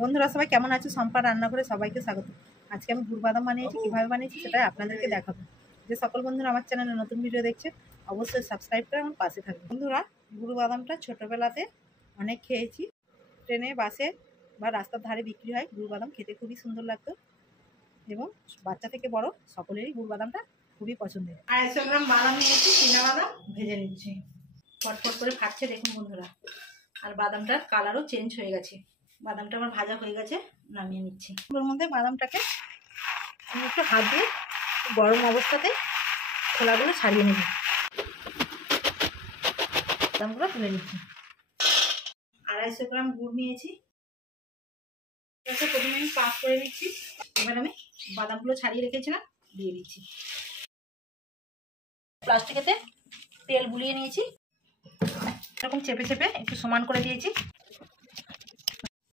বন্ধুরা সবাই কেমন আছে? সম্পা রান্নাঘরে সবাইকে স্বাগত। আজকে আমি গুড় বাদাম বানিয়েছি, কীভাবে বানিয়েছি সেটাই আপনাদেরকে দেখাবো। যে সকল বন্ধুরা আমার চ্যানেলে নতুন ভিডিও দেখছে অবশ্যই সাবস্ক্রাইব করে আমার পাশে থাকবে। বন্ধুরা, গুড় বাদামটা ছোটোবেলাতে অনেক খেয়েছি। ট্রেনে, বাসে বা রাস্তার ধারে বিক্রি হয় গুড় বাদাম, খেতে খুবই সুন্দর লাগতো এবং বাচ্চা থেকে বড় সকলেরই গুড় বাদামটা খুবই পছন্দের। 250 গ্রাম বাদাম নিয়েছি, চীনা বাদাম ভেজে নিচ্ছি। ফটফট করে ফাটছে দেখুন বন্ধুরা, আর বাদামটার কালারও চেঞ্জ হয়ে গেছে। বাদামটা আমার ভাজা হয়ে গেছে, নামিয়ে নিচ্ছি। ওর মধ্যে বাদামটাকে আমি একটু হাত দিয়ে গরম অবস্থাতে খোলাগুলো ছাড়িয়ে নেব। বাদামগুলো তুলে নিচ্ছি। 250 গ্রাম গুড় নিয়েছি, প্রথমে আমি পাক করে নিচ্ছি। এবার আমি বাদামগুলো ছাড়িয়ে রেখেছিলাম দিয়ে দিচ্ছি। প্লাস্টিকেতে তেল বুলিয়ে নিয়েছি, এরকম চেপে চেপে একটু সমান করে দিয়েছি।